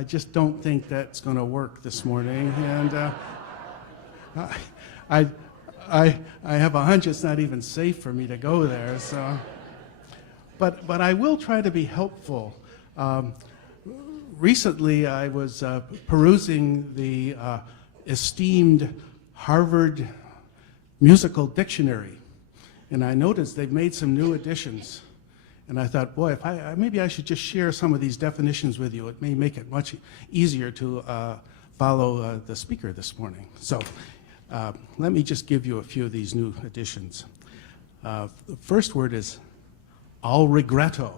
I just don't think that's going to work this morning, and I have a hunch it's not even safe for me to go there. So, but I will try to be helpful. Recently, I was perusing the esteemed Harvard Musical Dictionary, and I noticed they've made some new additions. And I thought, boy, if maybe I should just share some of these definitions with you. It may make it much easier to follow the speaker this morning. So let me just give you a few of these new additions. The first word is al regretto,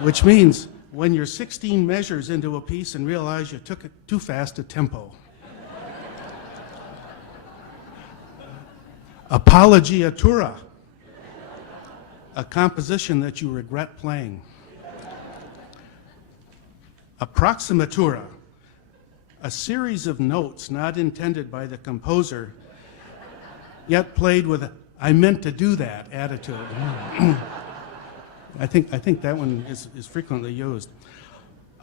which means when you're 16 measures into a piece and realize you took it too fast a tempo. Appoggiatura, a composition that you regret playing. Approximatura, a series of notes not intended by the composer, yet played with a "I meant to do that" attitude. I think that one is frequently used.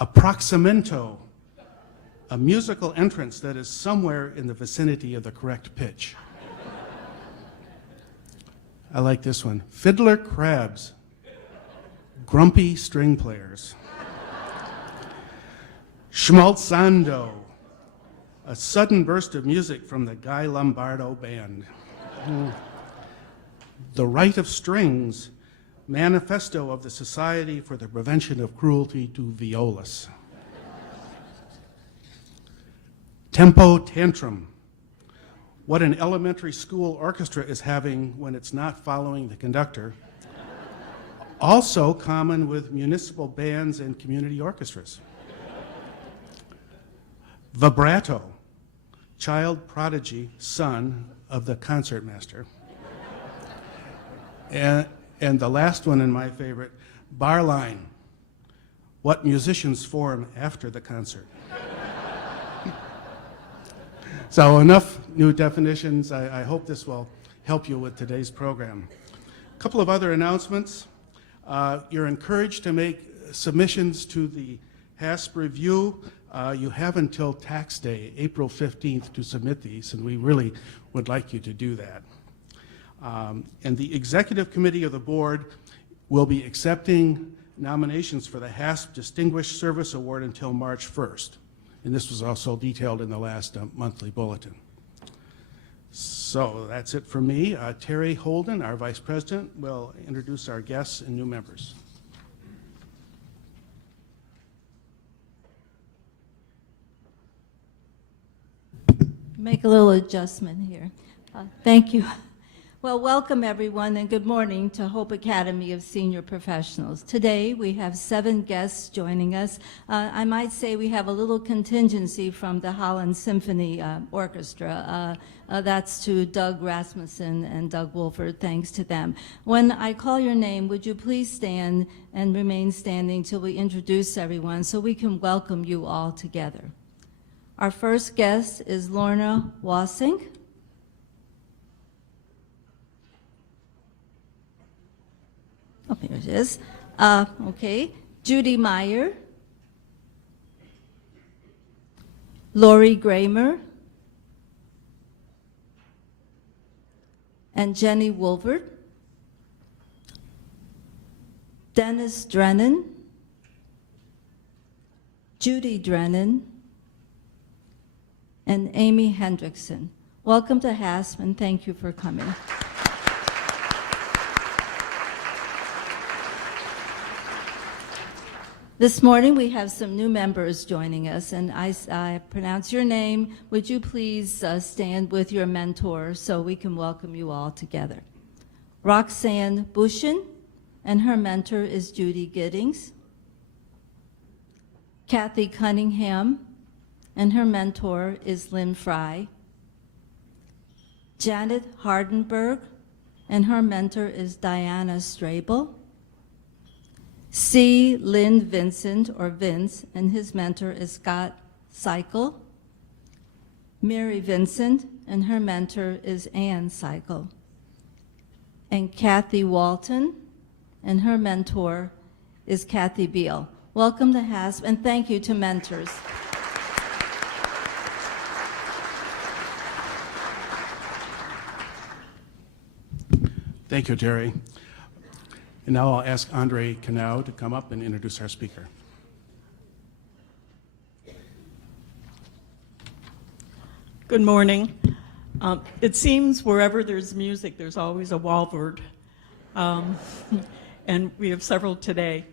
Approximento, a musical entrance that is somewhere in the vicinity of the correct pitch. I like this one. Fiddler crabs, grumpy string players. Schmaltzando, a sudden burst of music from the Guy Lombardo band. The Rite of Strings, manifesto of the Society for the Prevention of Cruelty to Violas. Tempo tantrum, what an elementary school orchestra is having when it's not following the conductor. Also common with municipal bands and community orchestras. Vibrato, child prodigy, son of the concertmaster. And the last one, and my favorite, bar line, what musicians form after the concert. So enough new definitions. I hope this will help you with today's program. A couple of other announcements. You're encouraged to make submissions to the HASP review. You have until tax day, April 15th, to submit these, and we really would like you to do that. And the Executive Committee of the Board will be accepting nominations for the HASP Distinguished Service Award until March 1st. And this was also detailed in the last monthly bulletin. So that's it for me. Terry Holden, our Vice President, will introduce our guests and new members. Make a little adjustment here. Thank you. Well, welcome everyone and good morning to Hope Academy of Senior Professionals. Today we have 7 guests joining us. I might say we have a little contingency from the Holland Symphony Orchestra. That's to Doug Rasmussen and Doug Walvoord, thanks to them. When I call your name, would you please stand and remain standing till we introduce everyone so we can welcome you all together. Our first guest is Lorna Wassink. Oh, here it is. Okay. Judy Meyer. Lori Gramer. And Jenny Walvoord. Dennis Drennan. Judy Drennan. And Amy Hendrickson. Welcome to HASP and thank you for coming. This morning we have some new members joining us, and I pronounce your name. Would you please stand with your mentor so we can welcome you all together. Roxanne Bushin, and her mentor is Judy Giddings. Kathy Cunningham, and her mentor is Lynn Fry. Janet Hardenberg, and her mentor is Diana Strabel. C. Lynn Vincent, or Vince, and his mentor is Scott Cycle. Mary Vincent, and her mentor is Ann Cycle. And Kathy Walton, and her mentor is Kathy Beal. Welcome to HASP, and thank you to mentors. Thank you, Terry. And now I'll ask Andre Canau to come up and introduce our speaker. Good morning. It seems wherever there's music, there's always a Walvoord, and we have several today.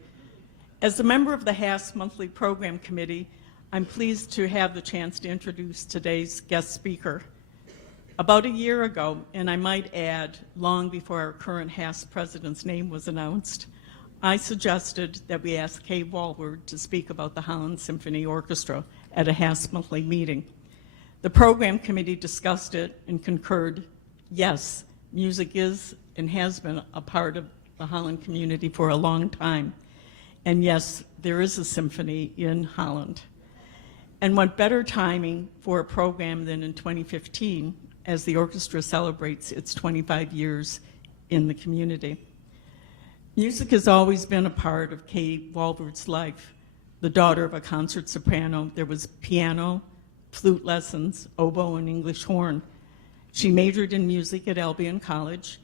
As a member of the HASP Monthly Program Committee, I'm pleased to have the chance to introduce today's guest speaker. About a year ago, and I might add, long before our current HASP president's name was announced, I suggested that we ask Kay Walvoord to speak about the Holland Symphony Orchestra at a HASP monthly meeting. The program committee discussed it and concurred, yes, music is and has been a part of the Holland community for a long time. And yes, there is a symphony in Holland. And what better timing for a program than in 2015, as the orchestra celebrates its 25 years in the community. Music has always been a part of Kay Walvoord's life. The daughter of a concert soprano, there was piano, flute lessons, oboe, and English horn. She majored in music at Albion College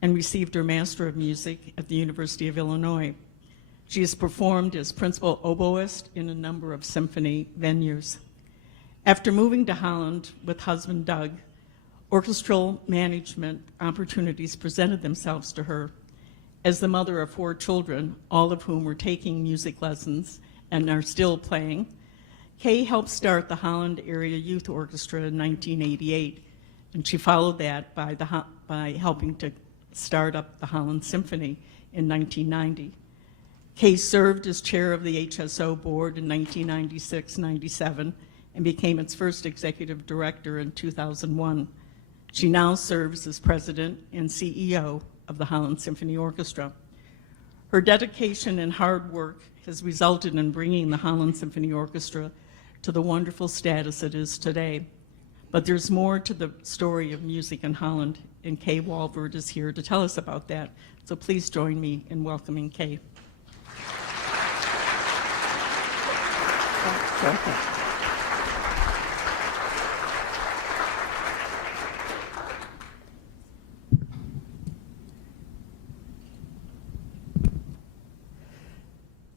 and received her Master of Music at the University of Illinois. She has performed as principal oboist in a number of symphony venues. After moving to Holland with husband Doug, orchestral management opportunities presented themselves to her. As the mother of 4 children, all of whom were taking music lessons and are still playing, Kay helped start the Holland Area Youth Orchestra in 1988, and she followed that by helping to start up the Holland Symphony in 1990. Kay served as chair of the HSO board in 1996-97 and became its first executive director in 2001. She now serves as president and CEO of the Holland Symphony Orchestra. Her dedication and hard work has resulted in bringing the Holland Symphony Orchestra to the wonderful status it is today. But there's more to the story of music in Holland, and Kay Walvoord is here to tell us about that. So please join me in welcoming Kay.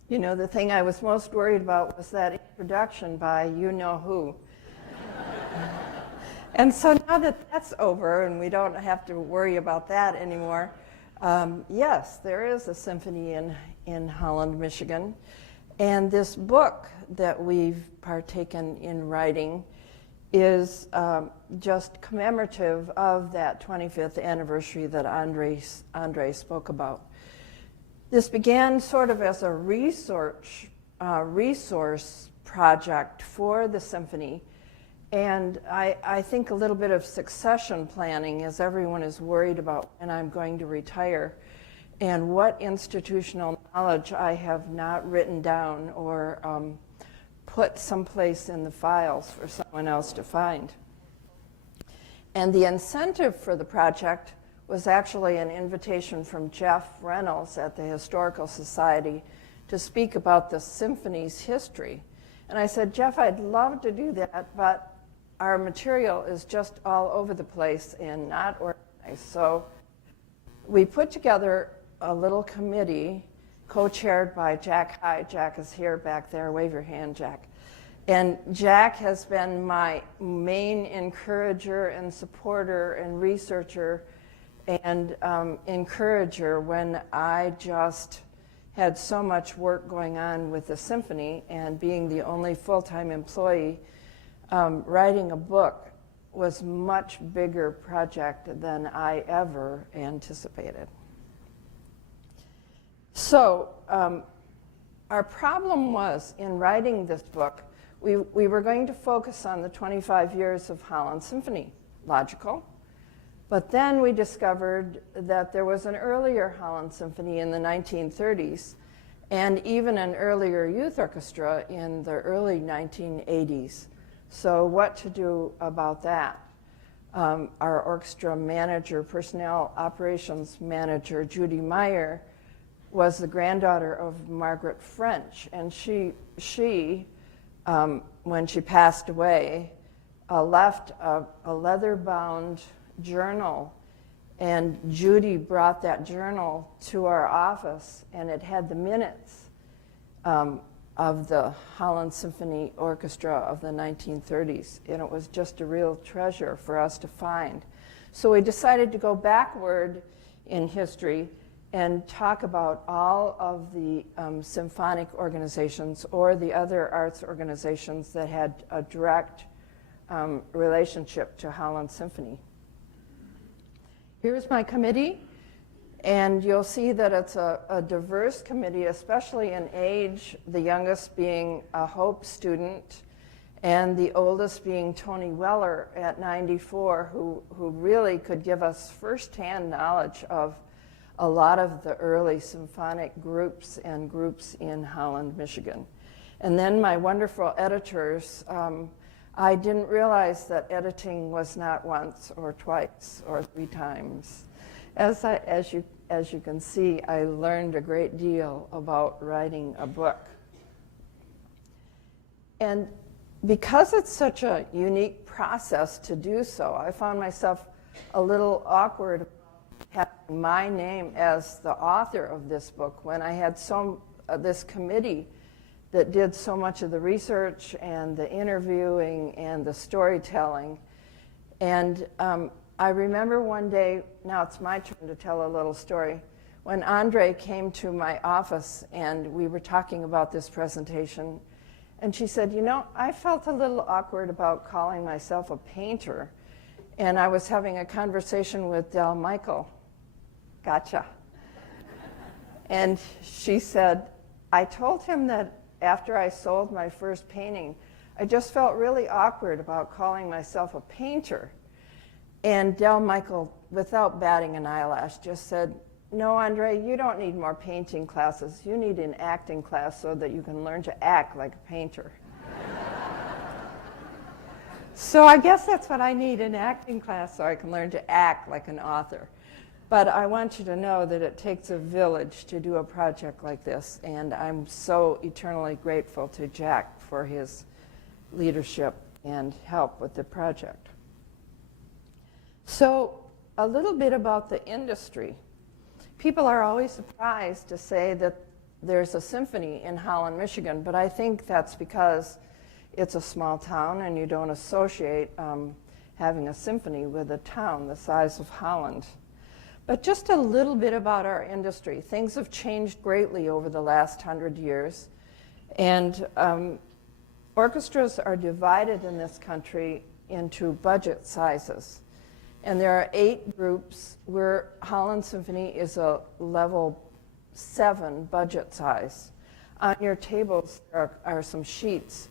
You know, the thing I was most worried about was that introduction by you-know-who. And so now that that's over and we don't have to worry about that anymore, yes, there is a symphony in Holland, Michigan. And this book that we've partaken in writing is just commemorative of that 25th anniversary that Andre spoke about. This began sort of as a resource project for the symphony, and I think a little bit of succession planning, as everyone is worried about when I'm going to retire, and what institutional knowledge I have not written down or put someplace in the files for someone else to find. And the incentive for the project was actually an invitation from Jeff Reynolds at the Historical Society to speak about the symphony's history. And I said, Jeff, I'd love to do that, but our material is just all over the place and not organized. So we put together a little committee co-chaired by Jack High. Jack is here back there. Wave your hand, Jack. And Jack has been my main encourager and supporter and researcher and encourager when I just had so much work going on with the symphony, and being the only full-time employee, writing a book was a much bigger project than I ever anticipated. So our problem was, in writing this book, we were going to focus on the 25 years of Holland Symphony. Logical. But then we discovered that there was an earlier Holland Symphony in the 1930s, and even an earlier youth orchestra in the early 1980s. So what to do about that? Our orchestra manager, personnel operations manager, Judy Meyer, was the granddaughter of Margaret French, and she when she passed away, left a leather-bound journal, and Judy brought that journal to our office, and it had the minutes of the Holland Symphony Orchestra of the 1930s, and it was just a real treasure for us to find. So we decided to go backward in history and talk about all of the symphonic organizations or the other arts organizations that had a direct relationship to Holland Symphony. Here's my committee, and you'll see that it's a diverse committee, especially in age, the youngest being a Hope student, and the oldest being Tony Weller at 94, who really could give us firsthand knowledge of a lot of the early symphonic groups and groups in Holland, Michigan. And then my wonderful editors. I didn't realize that editing was not once or twice or 3 times. As you can see, I learned a great deal about writing a book. And because it's such a unique process to do so, I found myself a little awkward having my name as the author of this book when I had this committee that did so much of the research and the interviewing and the storytelling. And I remember one day, now it's my turn to tell a little story, when Andre came to my office and we were talking about this presentation, and she said, you know, I felt a little awkward about calling myself a painter. And I was having a conversation with Del Michael. Gotcha. And she said, I told him that after I sold my first painting, I just felt really awkward about calling myself a painter. And Del Michael, without batting an eyelash, just said, no, Andre, you don't need more painting classes. You need an acting class so that you can learn to act like a painter. So I guess that's what I need, an acting class so I can learn to act like an author. But I want you to know that it takes a village to do a project like this, and I'm so eternally grateful to Jack for his leadership and help with the project. So a little bit about the industry. People are always surprised to say that there's a symphony in Holland, Michigan, but I think that's because it's a small town and you don't associate having a symphony with a town the size of Holland. But just a little bit about our industry. Things have changed greatly over the last 100 years. And orchestras are divided in this country into budget sizes. And there are 8 groups where Holland Symphony is a level 7 budget size. On your tables are some sheets,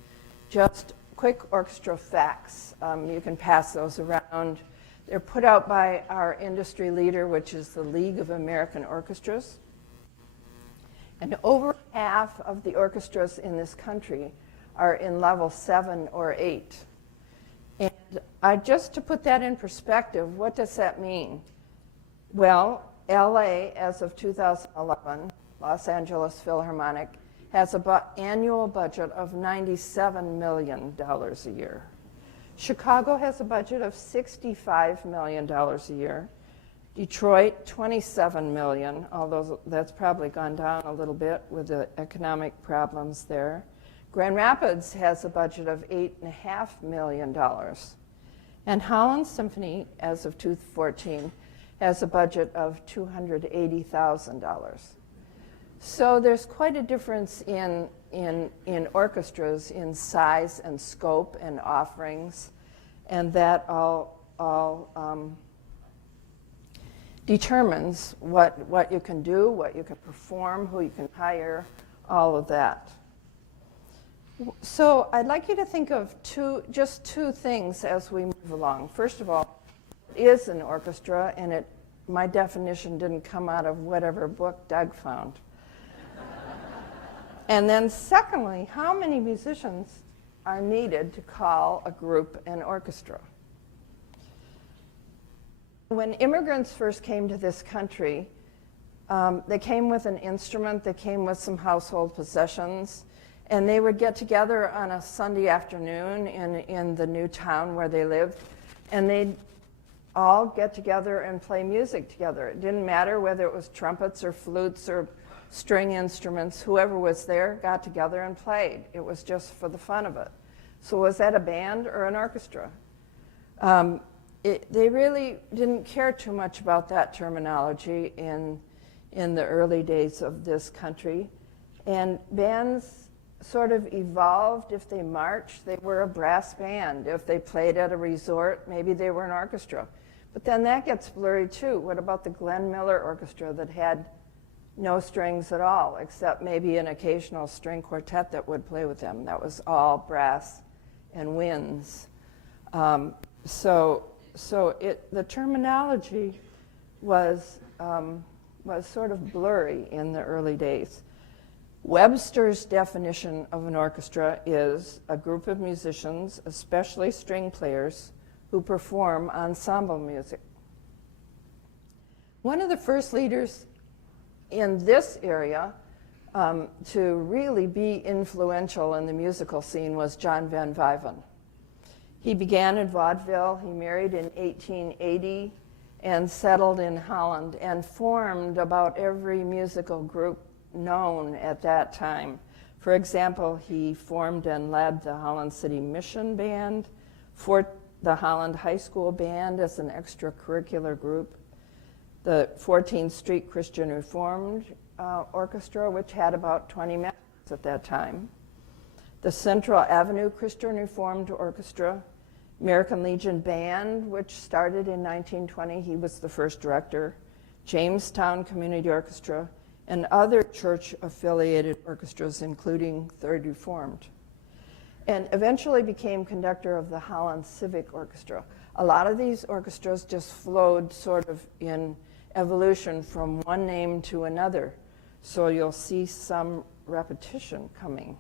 just quick orchestra facts. You can pass those around. They're put out by our industry leader, which is the League of American Orchestras. And over half of the orchestras in this country are in level 7 or 8. And just to put that in perspective, what does that mean? Well, LA, as of 2011, Los Angeles Philharmonic, has an annual budget of $97 million a year. Chicago has a budget of $65 million a year. Detroit, $27 million, although that's probably gone down a little bit with the economic problems there. Grand Rapids has a budget of $8.5 million. And Holland Symphony, as of 2014, has a budget of $280,000. So there's quite a difference in orchestras in size and scope and offerings, and that all determines what you can do, what you can perform, who you can hire, all of that. So I'd like you to think of just two things as we move along. First of all, it is an orchestra, and my definition didn't come out of whatever book Doug found. And then secondly, how many musicians are needed to call a group an orchestra? When immigrants first came to this country, They came with an instrument, they came with some household possessions, and they would get together on a Sunday afternoon in the new town where they lived, and they'd all get together and play music together. It didn't matter whether it was trumpets or flutes or string instruments, whoever was there got together and played. It was just for the fun of it. So was that a band or an orchestra? They really didn't care too much about that terminology in the early days of this country. And bands sort of evolved. If they marched, they were a brass band. If they played at a resort, maybe they were an orchestra. But then that gets blurry too. What about the Glenn Miller Orchestra that had no strings at all, except maybe an occasional string quartet that would play with them? That was all brass and winds. So the terminology was sort of blurry in the early days. Webster's definition of an orchestra is a group of musicians, especially string players, who perform ensemble music. One of the first leaders in this area to really be influential in the musical scene was John Van Wyven. He began in vaudeville, he married in 1880 and settled in Holland and formed about every musical group known at that time. For example, he formed and led the Holland City Mission Band, the Holland High School Band as an extracurricular group, the 14th Street Christian Reformed Orchestra, which had about 20 members at that time, the Central Avenue Christian Reformed Orchestra, American Legion Band, which started in 1920. He was the first director, Jamestown Community Orchestra, and other church-affiliated orchestras, including Third Reformed, and eventually became conductor of the Holland Civic Orchestra. A lot of these orchestras just flowed sort of in evolution from one name to another, so you'll see some repetition coming.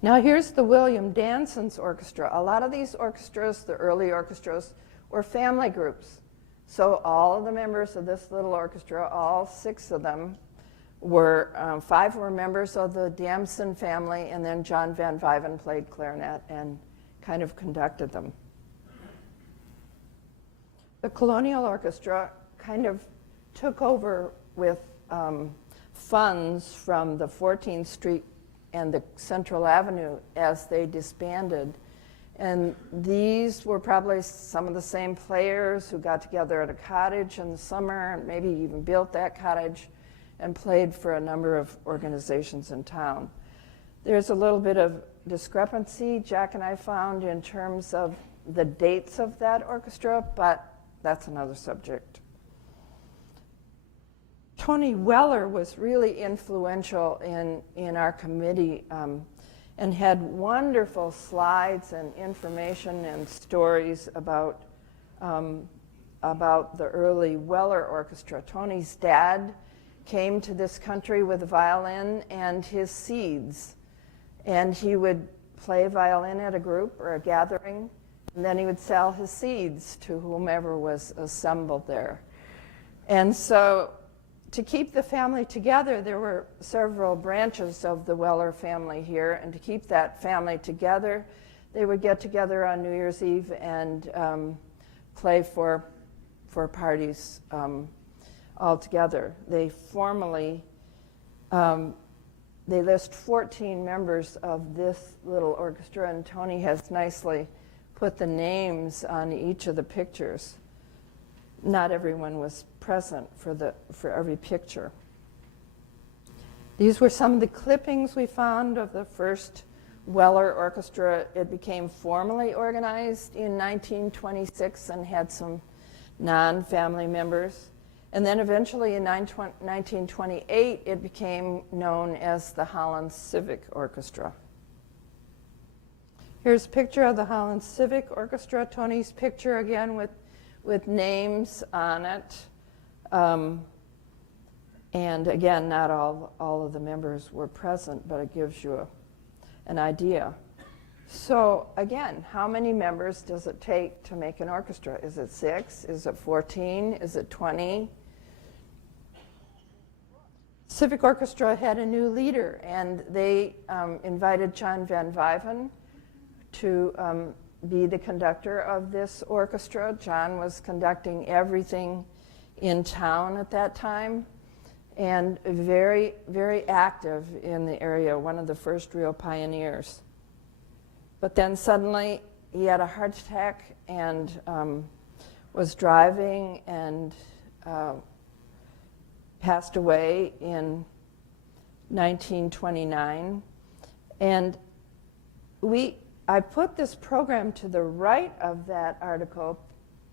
Now here's the William Danson's Orchestra. A lot of these orchestras, the early orchestras, were family groups. So all of the members of this little orchestra, all 6 of them, were 5 were members of the Damson family, and then John Van Wyven played clarinet and kind of conducted them. The Colonial Orchestra kind of took over with funds from the 14th Street and the Central Avenue as they disbanded. And these were probably some of the same players who got together at a cottage in the summer and maybe even built that cottage and played for a number of organizations in town. There's a little bit of discrepancy Jack and I found in terms of the dates of that orchestra, but that's another subject. Tony Weller was really influential in our committee and had wonderful slides and information and stories about the early Weller Orchestra. Tony's dad came to this country with a violin and his seeds, and he would play violin at a group or a gathering, and then he would sell his seeds to whomever was assembled there. And so to keep the family together, there were several branches of the Weller family here, and to keep that family together, they would get together on New Year's Eve and play for parties all together. They formally, they list 14 members of this little orchestra, and Tony has nicely put the names on each of the pictures. Not everyone was present for every picture. These were some of the clippings we found of the first Weller Orchestra. It became formally organized in 1926 and had some non-family members. And then eventually in 1928, it became known as the Holland Civic Orchestra. Here's a picture of the Holland Civic Orchestra. Tony's picture again with names on it. And again, not all of the members were present, but it gives you an idea. So again, how many members does it take to make an orchestra? Is it 6? Is it 14? Is it 20? Civic Orchestra had a new leader, and they invited John Van Wyven to be the conductor of this orchestra. John was conducting everything in town at that time, and very, very active in the area, one of the first real pioneers. But then suddenly he had a heart attack and was driving and passed away in 1929. And I put this program to the right of that article,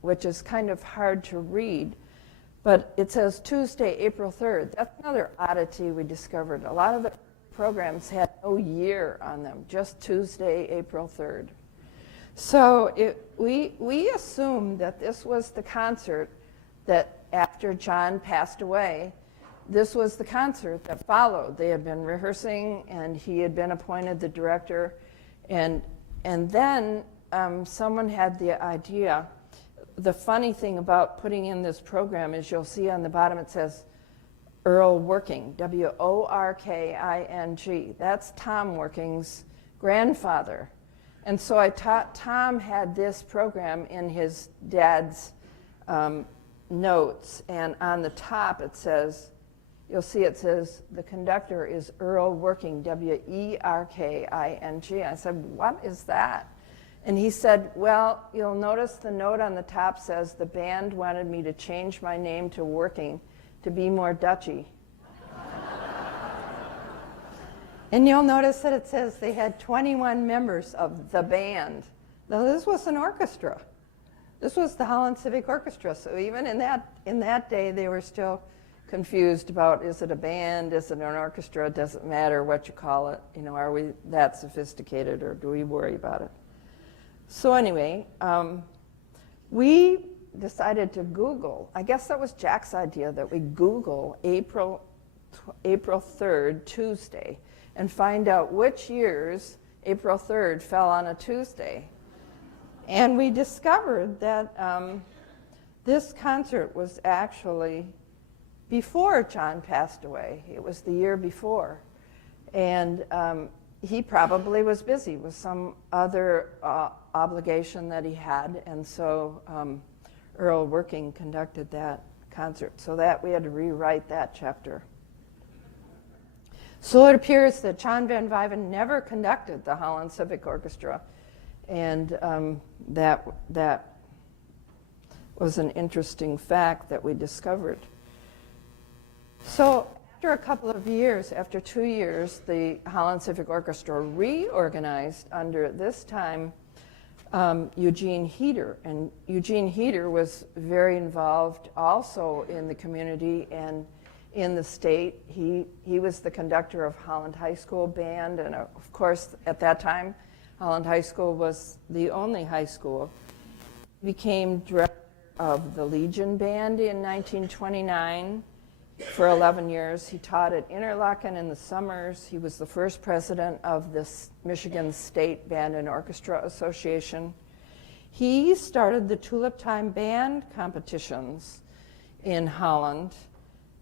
which is kind of hard to read, but it says Tuesday, April 3rd. That's another oddity we discovered. A lot of the programs had no year on them, just Tuesday, April 3rd. So we assumed that this was the concert that after John passed away, this was the concert that followed. They had been rehearsing, and he had been appointed the director, and then someone had the idea. The funny thing about putting in this program is you'll see on the bottom it says Earl Working, W-O-R-K-I-N-G. That's Tom Working's grandfather. And so I taught Tom had this program in his dad's notes, and on the top it says, you'll see it says, the conductor is Earl Working, W-E-R-K-I-N-G. I said, what is that? And he said, well, you'll notice the note on the top says, the band wanted me to change my name to Working to be more Dutchy. And you'll notice that it says they had 21 members of the band. Now, this was an orchestra. This was the Holland Civic Orchestra. So even in that day, they were still confused about, is it a band, is it an orchestra? It doesn't matter what you call it. You know, are we that sophisticated, or do we worry about it? So anyway, we decided to Google. I guess that was Jack's idea, that we Google April 3rd, Tuesday, and find out which years April 3rd fell on a Tuesday. And we discovered that this concert was actually before John passed away. It was the year before. And he probably was busy with some other obligation that he had, and so Earl Working conducted that concert. So that we had to rewrite that chapter. So it appears that John Van Wyven never conducted the Holland Civic Orchestra, and that was an interesting fact that we discovered. So after a couple of years, after 2 years, the Holland Civic Orchestra reorganized under, this time, Eugene Heater. And Eugene Heater was very involved also in the community and in the state. He was the conductor of Holland High School Band, and of course, at that time, Holland High School was the only high school. He became director of the Legion Band in 1929. For 11 years. He taught at Interlaken in the summers. He was the first president of the Michigan State Band and Orchestra Association. He started the Tulip Time Band competitions in Holland,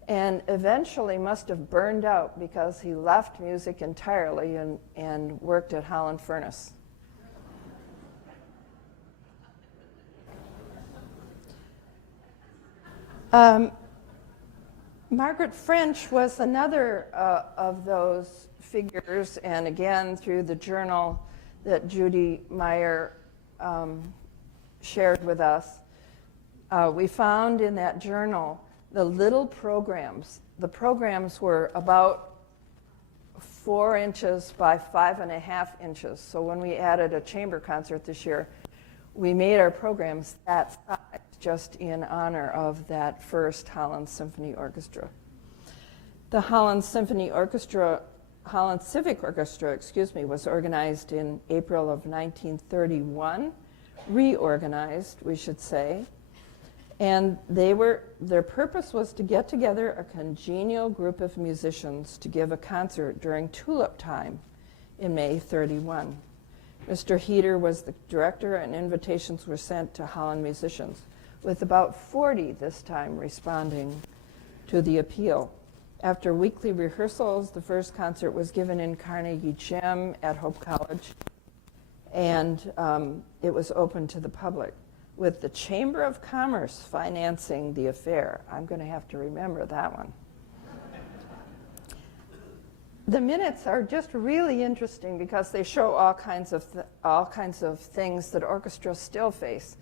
and eventually must have burned out because he left music entirely and worked at Holland Furnace. Margaret French was another of those figures, and again, through the journal that Judy Meyer shared with us, we found in that journal the little programs. The programs were about 4 inches by 5.5 inches. So when we added a chamber concert this year, we made our programs that size, just in honor of that first Holland Symphony Orchestra. The Holland Civic Orchestra, was organized in April of 1931, reorganized, we should say, and their purpose was to get together a congenial group of musicians to give a concert during Tulip Time in May 31. Mr. Heater was the director, and invitations were sent to Holland musicians, with about 40 this time responding to the appeal. After weekly rehearsals, the first concert was given in Carnegie Gym at Hope College, and it was open to the public, with the Chamber of Commerce financing the affair. I'm going to have to remember that one. The minutes are just really interesting because they show all kinds of things that orchestras still face,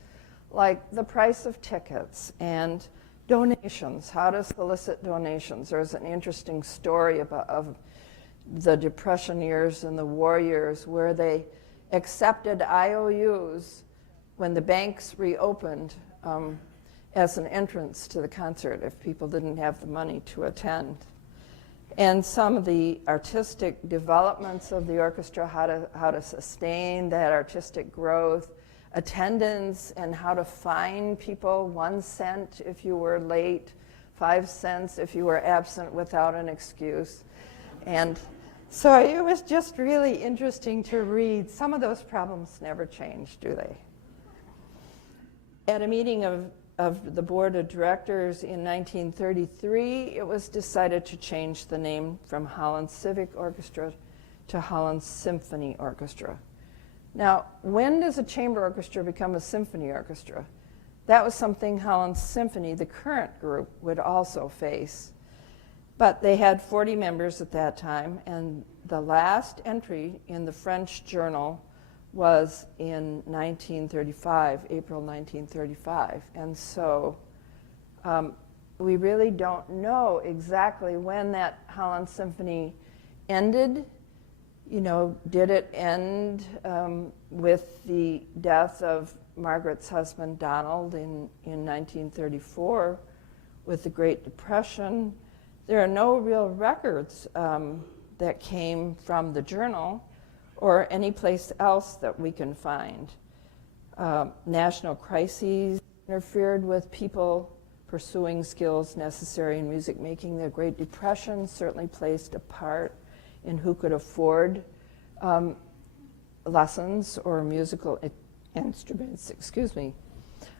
like the price of tickets and donations, how to solicit donations. There's an interesting story of the Depression years and the war years where they accepted IOUs when the banks reopened as an entrance to the concert if people didn't have the money to attend. And some of the artistic developments of the orchestra, how to sustain that artistic growth, attendance, and how to fine people, 1 cent if you were late, 5 cents if you were absent without an excuse. And so it was just really interesting to read. Some of those problems never change, do they? At a meeting of the board of directors in 1933, it was decided to change the name from Holland Civic Orchestra to Holland Symphony Orchestra. Now, when does a chamber orchestra become a symphony orchestra? That was something Holland Symphony, the current group, would also face. But they had 40 members at that time, and the last entry in the French journal was in 1935, April 1935. And so we really don't know exactly when that Holland Symphony ended. You know, did it end with the death of Margaret's husband, Donald, in 1934 with the Great Depression? There are no real records that came from the journal or any place else that we can find. National crises interfered with people pursuing skills necessary in music making. The Great Depression certainly played a part in who could afford lessons or musical instruments,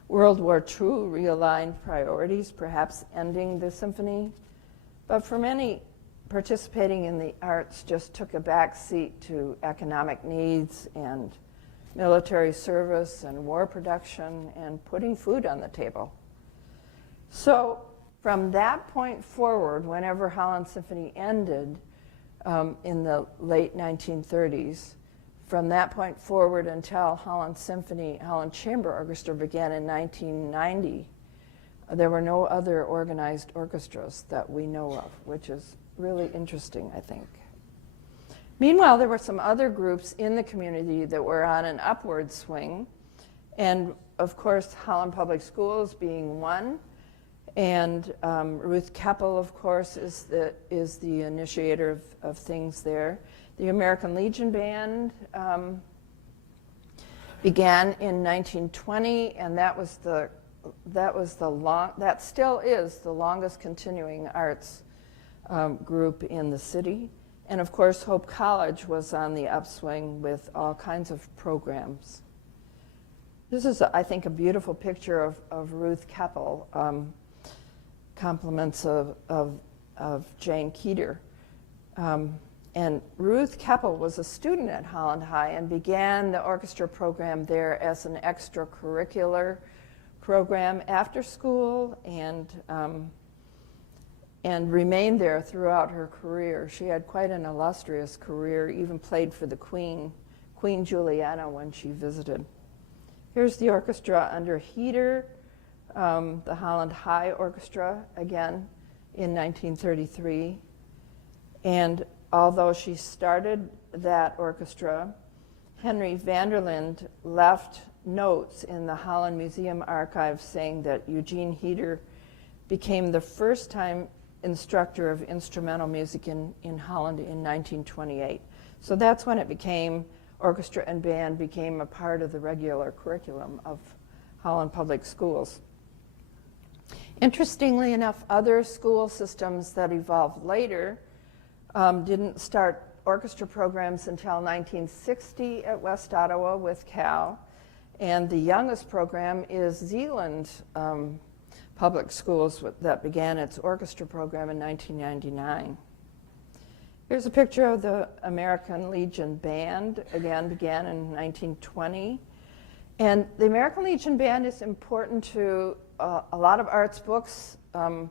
World War II realigned priorities, perhaps ending the symphony. But for many, participating in the arts just took a back seat to economic needs and military service and war production and putting food on the table. So from that point forward, whenever Holland Symphony ended in the late 1930s, from that point forward until Holland Chamber Orchestra began in 1990, there were no other organized orchestras that we know of, which is really interesting, I think. Meanwhile, there were some other groups in the community that were on an upward swing, and of course, Holland Public Schools being one, and Ruth Keppel, of course, is the initiator of things there. The American Legion Band began in 1920, and that still is the longest continuing arts group in the city. And of course, Hope College was on the upswing with all kinds of programs. This is, I think, a beautiful picture of Ruth Keppel, compliments of Jane Keeter. And Ruth Keppel was a student at Holland High and began the orchestra program there as an extracurricular program after school, and remained there throughout her career. She had quite an illustrious career, even played for the Queen Juliana, when she visited. Here's the orchestra under Heater, the Holland High Orchestra, again, in 1933. And although she started that orchestra, Henry Vanderlind left notes in the Holland Museum archives saying that Eugene Heater became the first-time instructor of instrumental music in Holland in 1928. So that's when it became, orchestra and band became a part of the regular curriculum of Holland Public Schools. Interestingly enough, other school systems that evolved later didn't start orchestra programs until 1960 at West Ottawa with Cal. And the youngest program is Zeeland public schools that began its orchestra program in 1999. Here's a picture of the American Legion Band, again began in 1920. And the American Legion Band is important to a lot of arts books and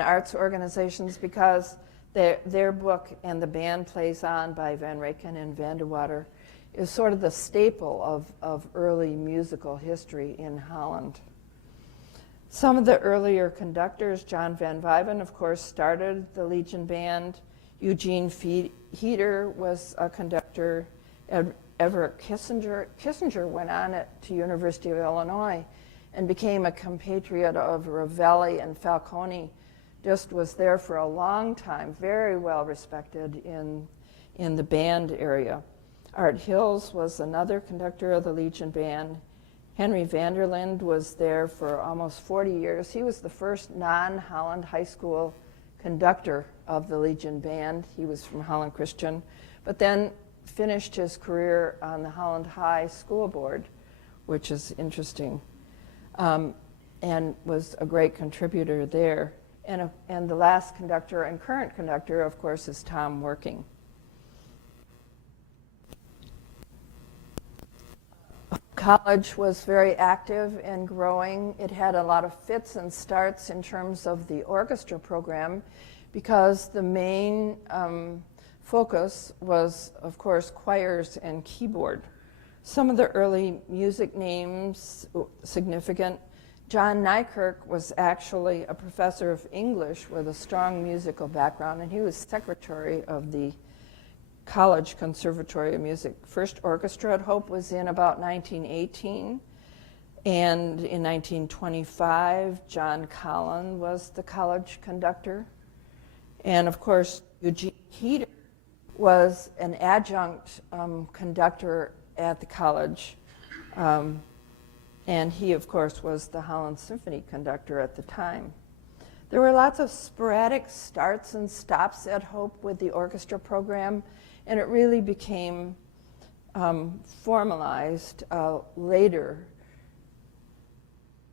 arts organizations because their book, And the Band Plays On by Van Reken and Van de Water, is sort of the staple of early musical history in Holland. Some of the earlier conductors, John Van Wyven, of course, started the Legion Band. Eugene Heater was a conductor. Everett Kissinger went on to University of Illinois and became a compatriot of Ravelli and Falcone. Just was there for a long time, very well respected in the band area. Art Hills was another conductor of the Legion Band. Henry Vanderlind was there for almost 40 years. He was the first non-Holland high school conductor of the Legion Band. He was from Holland Christian, but then finished his career on the Holland High School Board, which is interesting, and was a great contributor there. And the last conductor and current conductor, of course, is Tom Working. College was very active and growing. It had a lot of fits and starts in terms of the orchestra program because the main focus was, of course, choirs and keyboard. Some of the early music names, significant. John Nykirk was actually a professor of English with a strong musical background, and he was secretary of the College Conservatory of Music. First orchestra at Hope was in about 1918, and in 1925, John Collin was the college conductor. And of course, Eugene Heater was an adjunct conductor at the college, and he, of course, was the Holland Symphony conductor at the time. There were lots of sporadic starts and stops at Hope with the orchestra program, and it really became formalized later.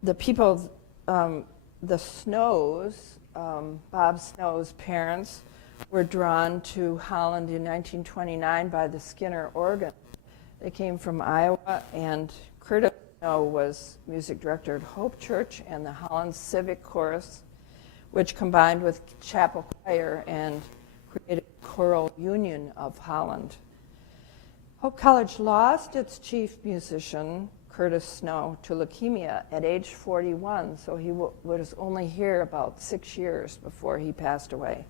The people, the Snows, Bob Snow's parents, were drawn to Holland in 1929 by the Skinner organ. They came from Iowa, and Curtis Snow was music director at Hope Church and the Holland Civic Chorus, which combined with chapel choir and created Choral Union of Holland. Hope College lost its chief musician, Curtis Snow, to leukemia at age 41, so he was only here about 6 years before he passed away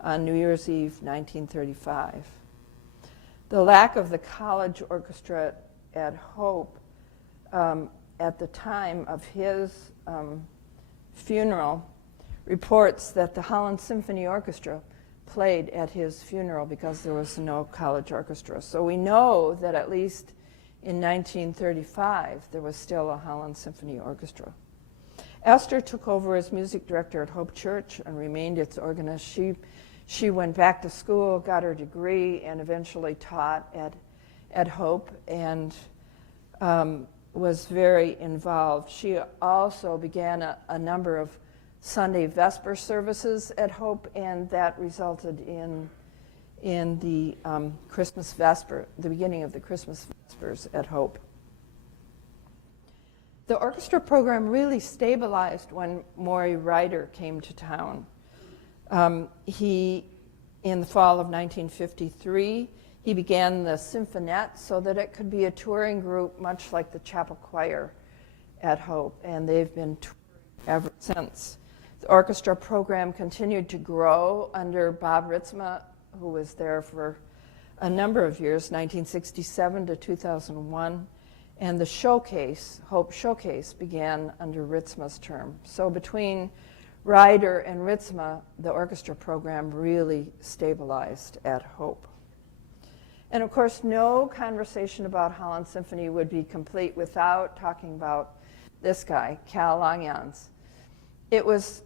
on New Year's Eve, 1935. The lack of the college orchestra at Hope at the time of his funeral reports that the Holland Symphony Orchestra played at his funeral because there was no college orchestra. So we know that at least in 1935 there was still a Holland Symphony Orchestra. Esther took over as music director at Hope Church and remained its organist. She went back to school, got her degree, and eventually taught at Hope and was very involved. She also began a number of Sunday Vesper services at Hope, and that resulted in the Christmas Vesper, the beginning of the Christmas Vespers at Hope. The orchestra program really stabilized when Maury Ryder came to town. In the fall of 1953, he began the Symphonette so that it could be a touring group, much like the chapel choir at Hope, and they've been touring ever since. The orchestra program continued to grow under Bob Ritzma, who was there for a number of years, 1967 to 2001, and the Showcase, Hope Showcase, began under Ritzma's term. So between Ryder and Ritzma, the orchestra program really stabilized at Hope. And of course, no conversation about Holland Symphony would be complete without talking about this guy, Cal Langjans. It was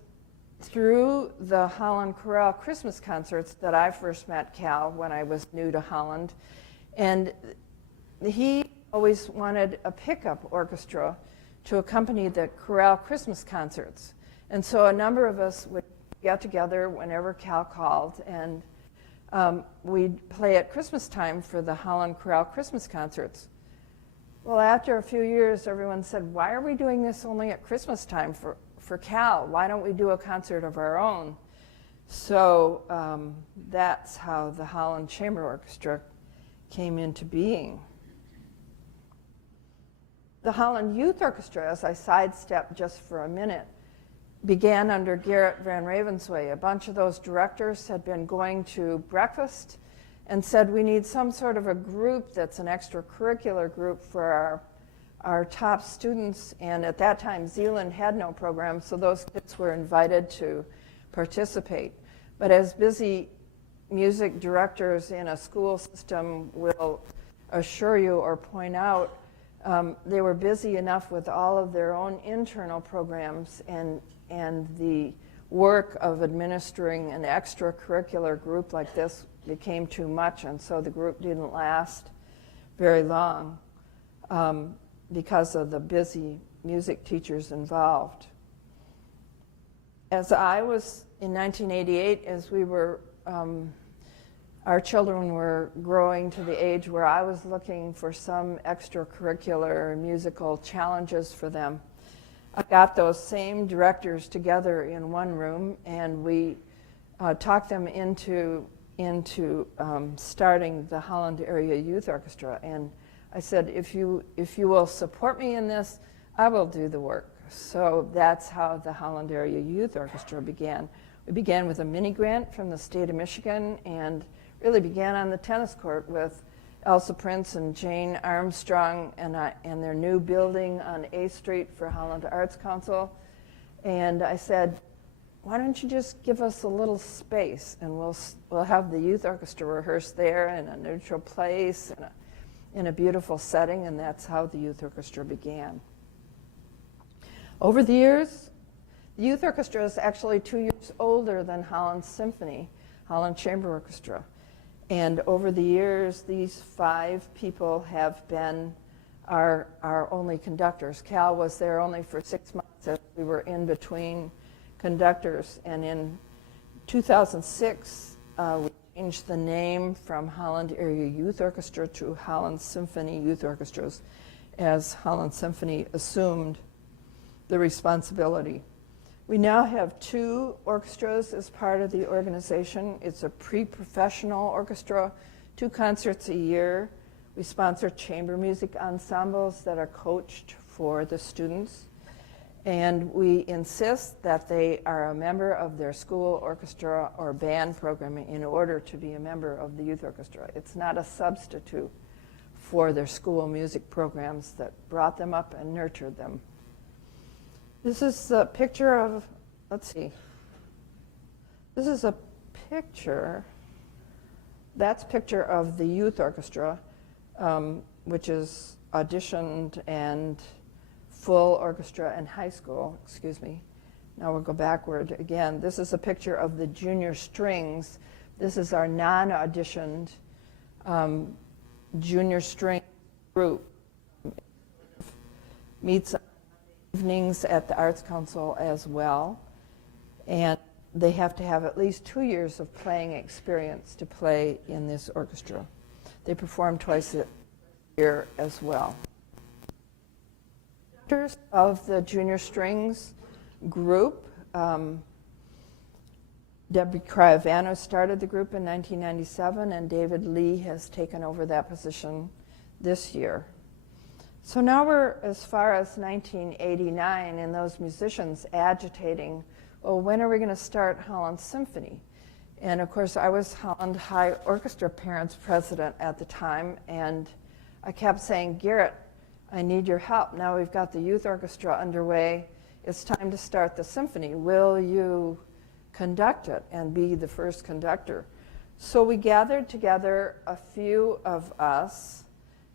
through the Holland Chorale Christmas concerts that I first met Cal when I was new to Holland. And he always wanted a pickup orchestra to accompany the chorale Christmas concerts. And so a number of us would get together whenever Cal called, and we'd play at Christmas time for the Holland Chorale Christmas concerts. Well, after a few years, everyone said, why are we doing this only at Christmas time for Cal? Why don't we do a concert of our own? So that's how the Holland Chamber Orchestra came into being. The Holland Youth Orchestra, as I sidestep just for a minute, began under Gerrit van Ravensway. A bunch of those directors had been going to breakfast and said, we need some sort of a group that's an extracurricular group for our top students. And at that time, Zeeland had no program, so those kids were invited to participate. But as busy music directors in a school system will assure you or point out, they were busy enough with all of their own internal programs, and the work of administering an extracurricular group like this became too much, and so the group didn't last very long because of the busy music teachers involved. As I was in 1988, as we were, our children were growing to the age where I was looking for some extracurricular musical challenges for them, I got those same directors together in one room, and we talked them into starting the Holland Area Youth Orchestra. And I said, if you will support me in this, I will do the work. So that's how the Holland Area Youth Orchestra began. We began with a mini grant from the state of Michigan, and really began on the tennis court with Elsa Prince and Jane Armstrong and their new building on A Street for Holland Arts Council. And I said, why don't you just give us a little space, and we'll have the youth orchestra rehearse there in a neutral place, in a beautiful setting, and that's how the youth orchestra began. Over the years, the youth orchestra is actually 2 years older than Holland Symphony, Holland Chamber Orchestra. And over the years, these 5 people have been our only conductors. Cal was there only for 6 months as we were in between conductors. And in 2006, we changed the name from Holland Area Youth Orchestra to Holland Symphony Youth Orchestras, as Holland Symphony assumed the responsibility. We now have 2 orchestras as part of the organization. It's a pre-professional orchestra, 2 concerts a year. We sponsor chamber music ensembles that are coached for the students. And we insist that they are a member of their school orchestra or band program in order to be a member of the youth orchestra. It's not a substitute for their school music programs that brought them up and nurtured them. This is a picture of, let's see. This is a picture, that's a picture of the youth orchestra, which is auditioned and full orchestra and high school, excuse me. Now we'll go backward again. This is a picture of the junior strings. This is our non-auditioned junior string group. Meets evenings at the Arts Council as well, and they have to have at least 2 years of playing experience to play in this orchestra. They perform twice a year as well. Of the junior strings group, Debbie Cryavano started the group in 1997, and David Lee has taken over that position this year. So now we're as far as 1989, and those musicians agitating, well, when are we going to start Holland Symphony? And of course, I was Holland High Orchestra Parents President at the time, and I kept saying, Gerrit, I need your help. Now we've got the youth orchestra underway. It's time to start the symphony. Will you conduct it and be the first conductor? So we gathered together a few of us,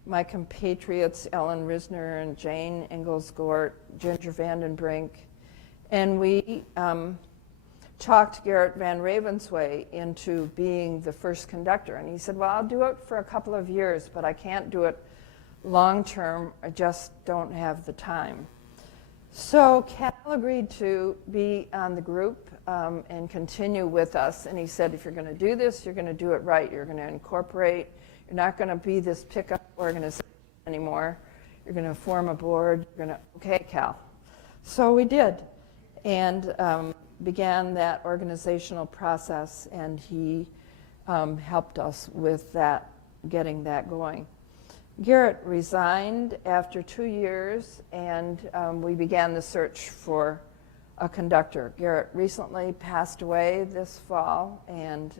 my compatriots Ellen Risner and Jane Ingalls-Gort, Ginger Vandenbrink, and we talked Gerrit van Ravensway into being the first conductor. And he said, well, I'll do it for a couple of years, but I can't do it long term. I just don't have the time. So Cal agreed to be on the group and continue with us. And he said, if you're going to do this, you're going to do it right. You're going to incorporate. You're not going to be this pickup organization anymore. You're going to form a board. You're going to, okay, Cal. So we did, and began that organizational process, and he helped us with that, getting that going. Garrett resigned after 2 years, and we began the search for a conductor. Garrett recently passed away this fall, and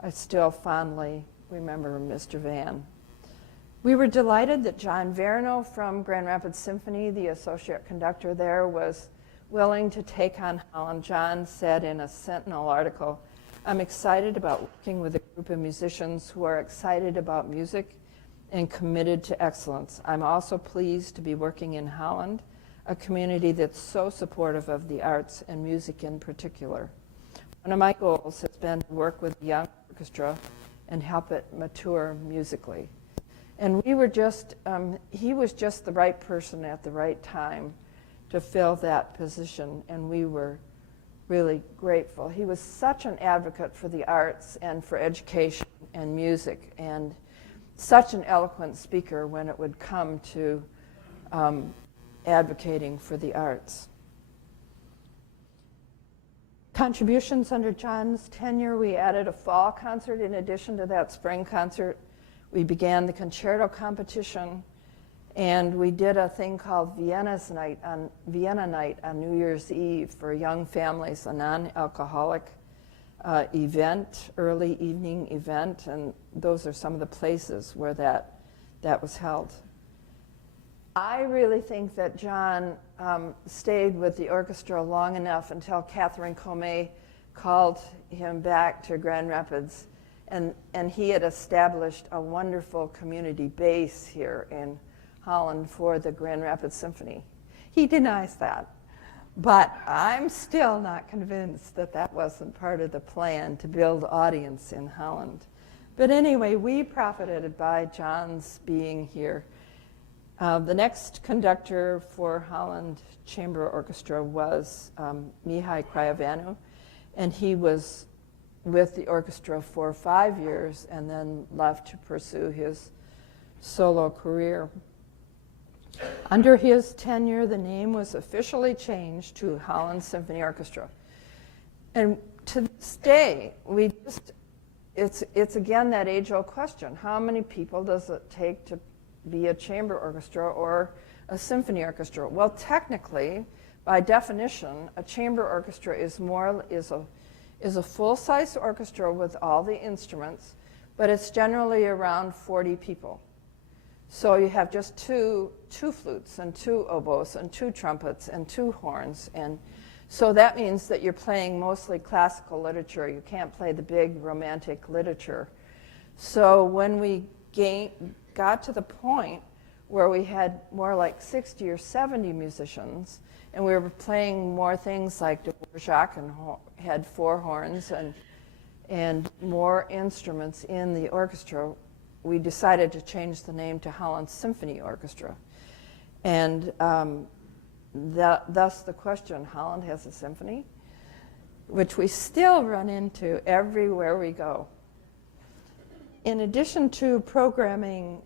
I still fondly remember Mr. Van. We were delighted that John Verno from Grand Rapids Symphony, the associate conductor there, was willing to take on Holland. John said in a Sentinel article, "I'm excited about working with a group of musicians who are excited about music and committed to excellence. I'm also pleased to be working in Holland, a community that's so supportive of the arts and music in particular. One of my goals has been to work with the young orchestra and help it mature musically." And we were just, he was just the right person at the right time to fill that position, and we were really grateful. He was such an advocate for the arts and for education and music, and such an eloquent speaker when it would come to advocating for the arts. Contributions under John's tenure, we added a fall concert in addition to that spring concert. We began the concerto competition, and we did a thing called Vienna Night on New Year's Eve for young families, a non-alcoholic event, early evening event, and those are some of the places where that was held. I really think that John stayed with the orchestra long enough until Catherine Comey called him back to Grand Rapids, and he had established a wonderful community base here in Holland for the Grand Rapids Symphony. He denies that. But I'm still not convinced that that wasn't part of the plan to build audience in Holland. But anyway, we profited by John's being here. The next conductor for Holland Chamber Orchestra was Mihai Craiovanu, and he was with the orchestra for 5 years and then left to pursue his solo career. Under his tenure, the name was officially changed to Holland Symphony Orchestra. And to this day, it's again that age-old question. How many people does it take to be a chamber orchestra or a symphony orchestra? Well, technically, by definition, a chamber orchestra is a full-size orchestra with all the instruments, but it's generally around 40 people. So you have just two flutes and 2 oboes and 2 trumpets and 2 horns. And so that means that you're playing mostly classical literature. You can't play the big romantic literature. So when we got to the point where we had more like 60 or 70 musicians, and we were playing more things like Dvorak and had 4 horns and more instruments in the orchestra, we decided to change the name to Holland Symphony Orchestra. And thus the question, Holland has a symphony, which we still run into everywhere we go. In addition to programming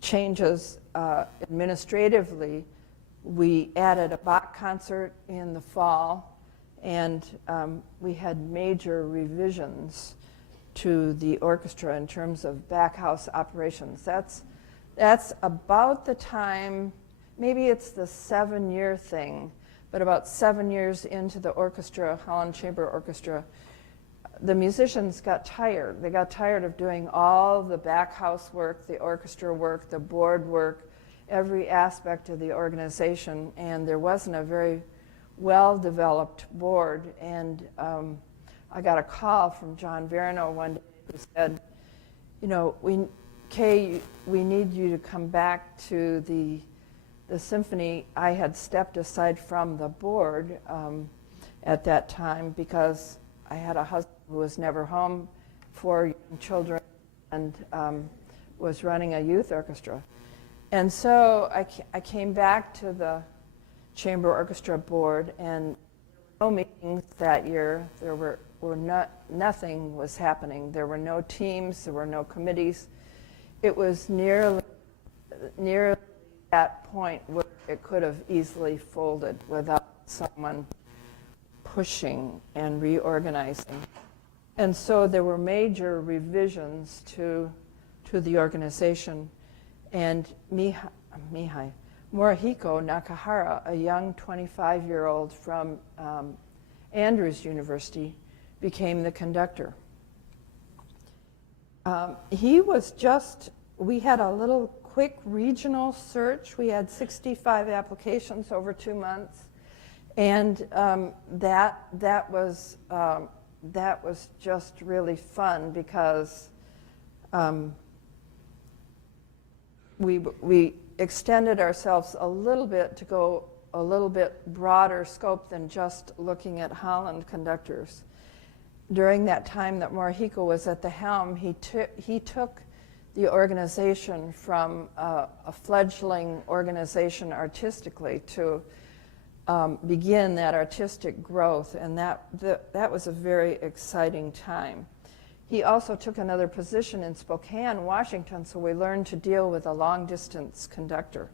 changes administratively, we added a Bach concert in the fall, and we had major revisions to the orchestra in terms of back house operations. That's about the time, maybe it's the 7-year thing, but about 7 years into the orchestra, Holland Chamber Orchestra, the musicians got tired. They got tired of doing all the back house work, the orchestra work, the board work, every aspect of the organization, and there wasn't a very well-developed board. And I got a call from John Verno one day who said, you know, Kay, we need you to come back to the symphony. I had stepped aside from the board at that time because I had a husband who was never home, 4 young children, and was running a youth orchestra. And so I came back to the Chamber Orchestra Board, and no meetings that year. There were nothing was happening. There were no teams. There were no committees. It was nearly that point where it could have easily folded without someone pushing and reorganizing. And so there were major revisions to the organization. And Morihiko Nakahara, a young 25-year-old from Andrews University, became the conductor. We had a little quick regional search. We had 65 applications over 2 months. And that was just really fun because we extended ourselves a little bit to go a little bit broader scope than just looking at Holland conductors. During that time that Morihiko was at the helm, he took the organization from a fledgling organization artistically to begin that artistic growth, and that was a very exciting time. He also took another position in Spokane, Washington, so we learned to deal with a long-distance conductor.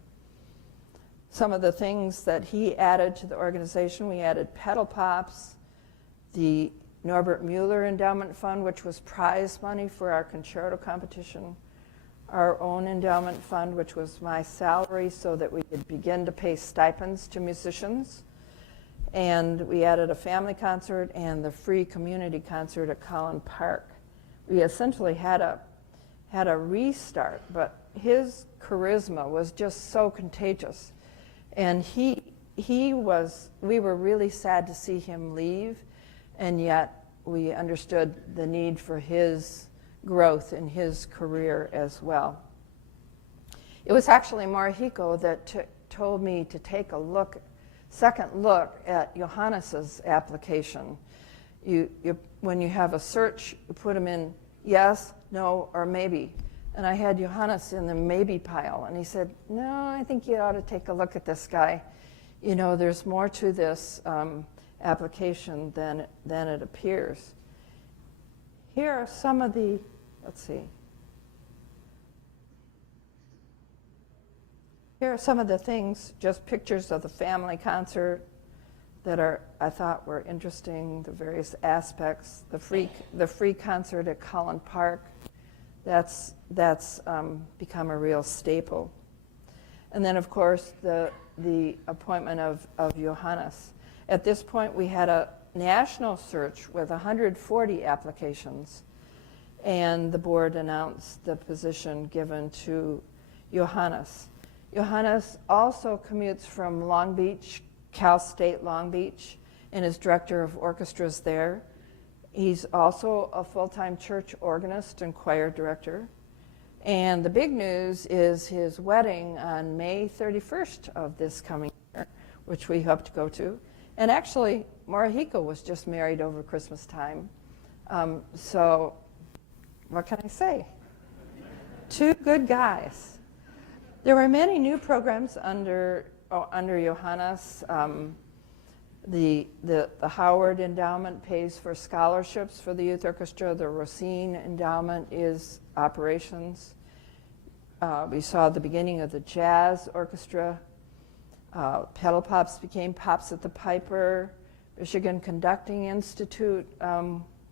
Some of the things that he added to the organization, we added pedal pops, the Norbert Mueller Endowment Fund, which was prize money for our concerto competition, our own endowment fund, which was my salary so that we could begin to pay stipends to musicians. And we added a family concert and the free community concert at Collin Park. We essentially had a restart, but his charisma was just so contagious. And we were really sad to see him leave, and yet we understood the need for his growth in his career as well. It was actually Morihiko that told me to take a second look at Johannes's application. When you have a search, you put them in yes, no, or maybe. And I had Johannes in the maybe pile, and he said, no, I think you ought to take a look at this guy. You know, there's more to this application than it appears. Here are some of the, let's see. Here are some of the things, just pictures of the family concert that I thought were interesting, the various aspects. The free concert at Collin Park, that's become a real staple. And then, of course, the appointment of Johannes. At this point, we had a national search with 140 applications, and the board announced the position given to Johannes. Johannes also commutes from Long Beach, Cal State Long Beach, and is director of orchestras there. He's also a full-time church organist and choir director. And the big news is his wedding on May 31st of this coming year, which we hope to go to. And actually, Morihiko was just married over Christmas time. So what can I say? Two good guys. There were many new programs under Johannes. The Haworth Endowment pays for scholarships for the youth orchestra. The Racine Endowment is operations. We saw the beginning of the jazz orchestra. Pedal Pops became Pops at the Piper. Michigan Conducting Institute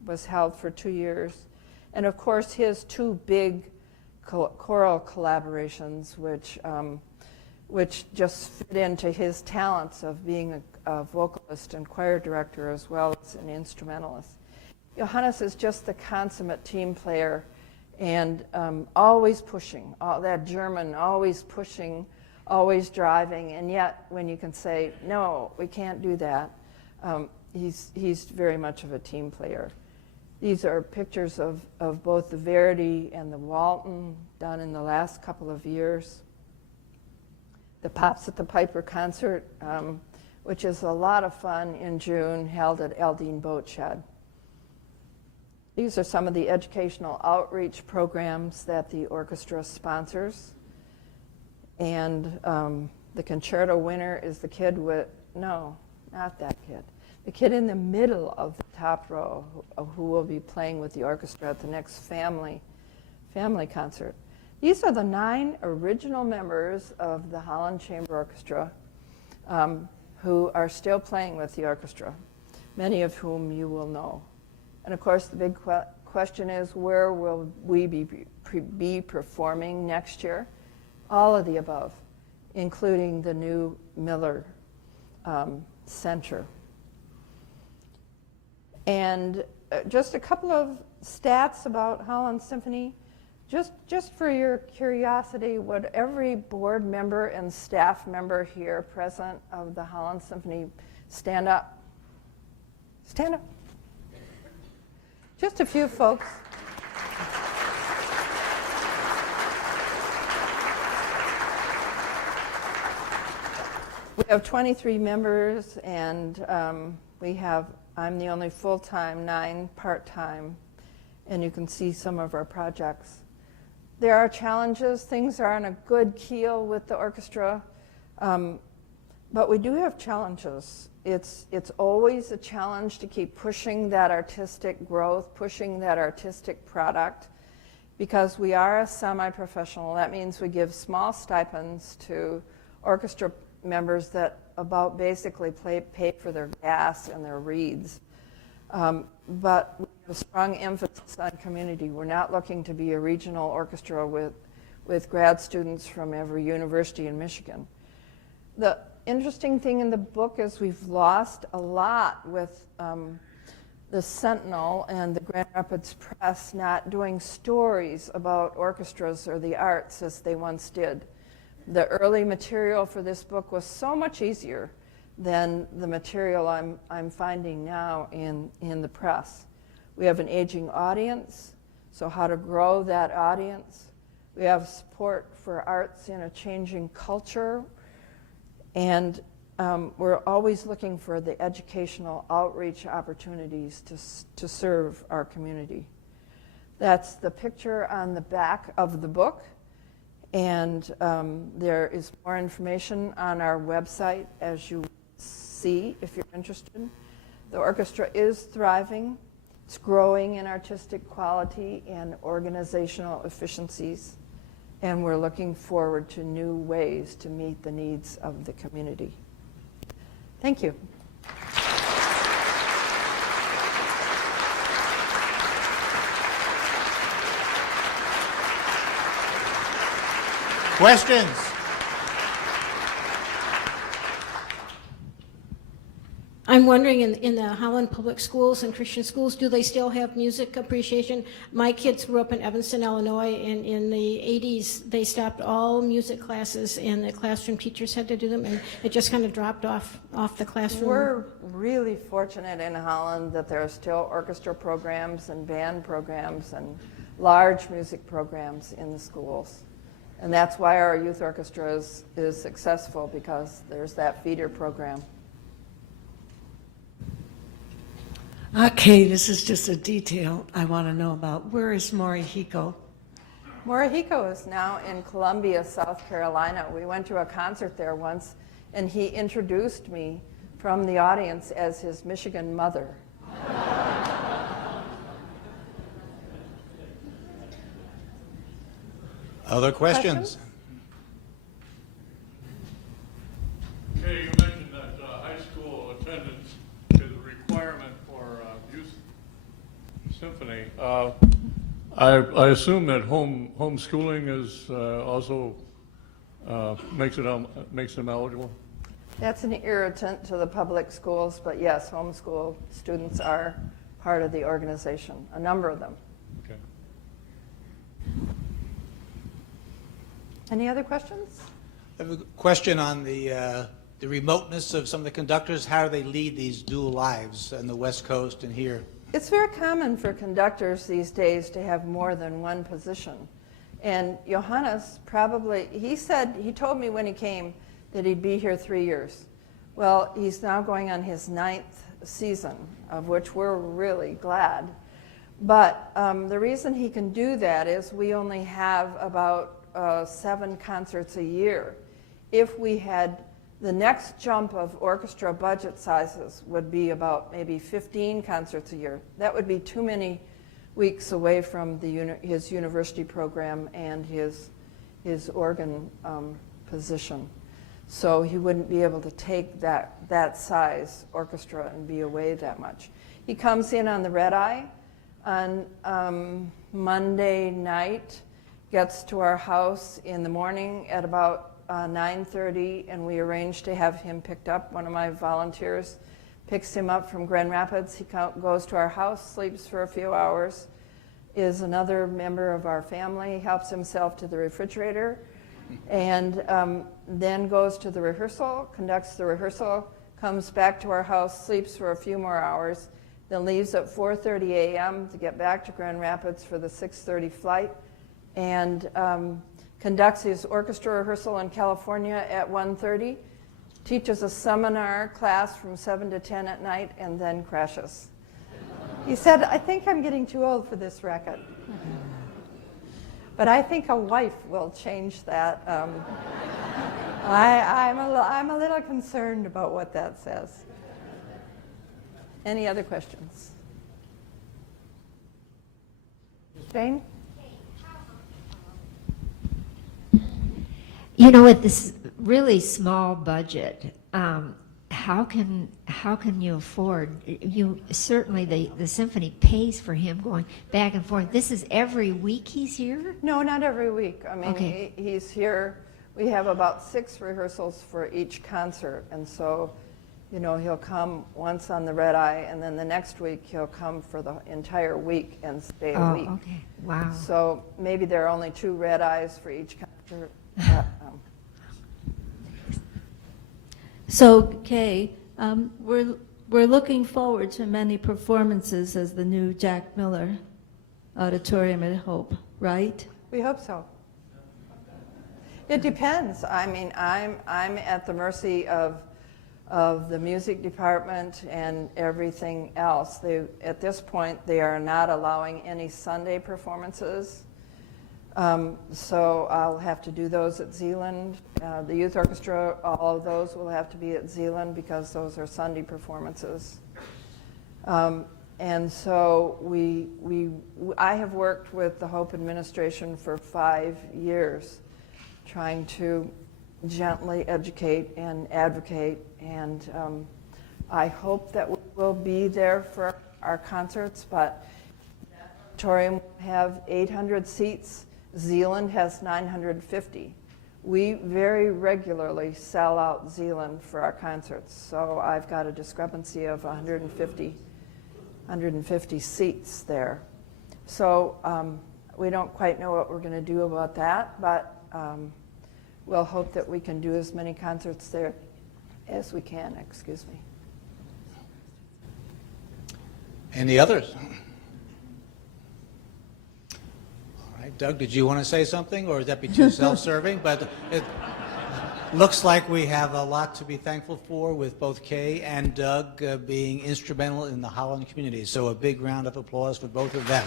was held for 2 years. And of course, his two big choral collaborations, which just fit into his talents of being a vocalist and choir director as well as an instrumentalist. Johannes is just the consummate team player and always pushing, that German, always pushing, always driving, and yet when you can say, no, we can't do that, he's very much of a team player. These are pictures of both the Verdi and the Walton done in the last couple of years. The Pops at the Piper concert, which is a lot of fun in June, held at Eldine Boat Shed. These are some of the educational outreach programs that the orchestra sponsors. And the concerto winner is the kid with, no, not that kid. The kid in the middle of the top row who will be playing with the orchestra at the next family concert. These are the 9 original members of the Holland Chamber Orchestra who are still playing with the orchestra, many of whom you will know. And of course, the big question is, where will we be performing next year? All of the above, including the new Miller Center. And just a couple of stats about Holland Symphony. Just for your curiosity, would every board member and staff member here present of the Holland Symphony stand up? Stand up. Just a few folks. We have 23 members, and I'm the only full-time, 9 part-time, and you can see some of our projects. There are challenges. Things are on a good keel with the orchestra, but we do have challenges. It's always a challenge to keep pushing that artistic growth, pushing that artistic product, because we are a semi-professional. That means we give small stipends to orchestra members that about basically pay for their gas and their reeds. But we have a strong emphasis on community. We're not looking to be a regional orchestra with grad students from every university in Michigan. The interesting thing in the book is we've lost a lot with the Sentinel and the Grand Rapids Press not doing stories about orchestras or the arts as they once did. The early material for this book was so much easier than the material I'm finding now in the press. We have an aging audience, so how to grow that audience. We have support for arts in a changing culture, and we're always looking for the educational outreach opportunities to serve our community. That's the picture on the back of the book. And there is more information on our website, as you see, if you're interested. The orchestra is thriving. It's growing in artistic quality and organizational efficiencies. And we're looking forward to new ways to meet the needs of the community. Thank you. Questions? I'm wondering, in the Holland Public Schools and Christian schools, do they still have music appreciation? My kids grew up in Evanston, Illinois, and in the 80s, they stopped all music classes, and the classroom teachers had to do them, and it just kind of dropped off the classroom. We're really fortunate in Holland that there are still orchestra programs and band programs and large music programs in the schools. And that's why our youth orchestra is successful, because there's that feeder program. Okay, this is just a detail I want to know about. Where is Morihiko? Morihiko is now in Columbia, South Carolina. We went to a concert there once, and he introduced me from the audience as his Michigan mother. Other questions? Okay, you mentioned that high school attendance is a requirement for youth symphony. I assume that homeschooling is also makes them eligible. That's an irritant to the public schools, but yes, homeschool students are part of the organization, a number of them. Okay. Any other questions? I have a question on the remoteness of some of the conductors. How do they lead these dual lives on the West Coast and here? It's very common for conductors these days to have more than one position. And Johannes he told me when he came that he'd be here 3 years. Well, he's now going on his 9th season, of which we're really glad. But the reason he can do that is we only have about 7 concerts a year. If we had the next jump of orchestra budget sizes would be about maybe 15 concerts a year. That would be too many weeks away from his university program and his organ position. So he wouldn't be able to take that size orchestra and be away that much. He comes in on the red eye on Monday night, gets to our house in the morning at about 9:30, and we arrange to have him picked up. One of my volunteers picks him up from Grand Rapids. He goes to our house, sleeps for a few hours, is another member of our family, helps himself to the refrigerator, and then goes to the rehearsal, conducts the rehearsal, comes back to our house, sleeps for a few more hours, then leaves at 4:30 a.m. to get back to Grand Rapids for the 6:30 flight, and conducts his orchestra rehearsal in California at 1:30, teaches a seminar class from 7 to 10 at night, and then crashes. He said, "I think I'm getting too old for this racket." But I think a wife will change that. I'm a little concerned about what that says. Any other questions? Jane? You know, with this really small budget, how can you afford? You certainly the symphony pays for him going back and forth. This is every week he's here. No, not every week. I mean, Okay. he's here. We have about 6 rehearsals for each concert, and so, you know, he'll come once on the red eye, and then the next week he'll come for the entire week and stay a week. Oh, okay. Wow. So maybe there are only 2 red eyes for each concert. So, Kay, we're looking forward to many performances as the new Jack Miller Auditorium at Hope, right? We hope so. It depends. I mean, I'm at the mercy of the music department and everything else. At this point, they are not allowing any Sunday performances. So I'll have to do those at Zealand. The youth orchestra, all of those will have to be at Zealand because those are Sunday performances. And so I have worked with the Hope administration for 5 years, trying to gently educate and advocate, and I hope that we'll be there for our concerts, but the auditorium will have 800 seats. Zealand has 950. We very regularly sell out Zealand for our concerts, so I've got a discrepancy of 150 seats there. So we don't quite know what we're going to do about that, but we'll hope that we can do as many concerts there as we can. Excuse me. Any others? All right, Doug, did you want to say something, or would that be too self-serving? But it looks like we have a lot to be thankful for, with both Kay and Doug being instrumental in the Holland community. So a big round of applause for both of them.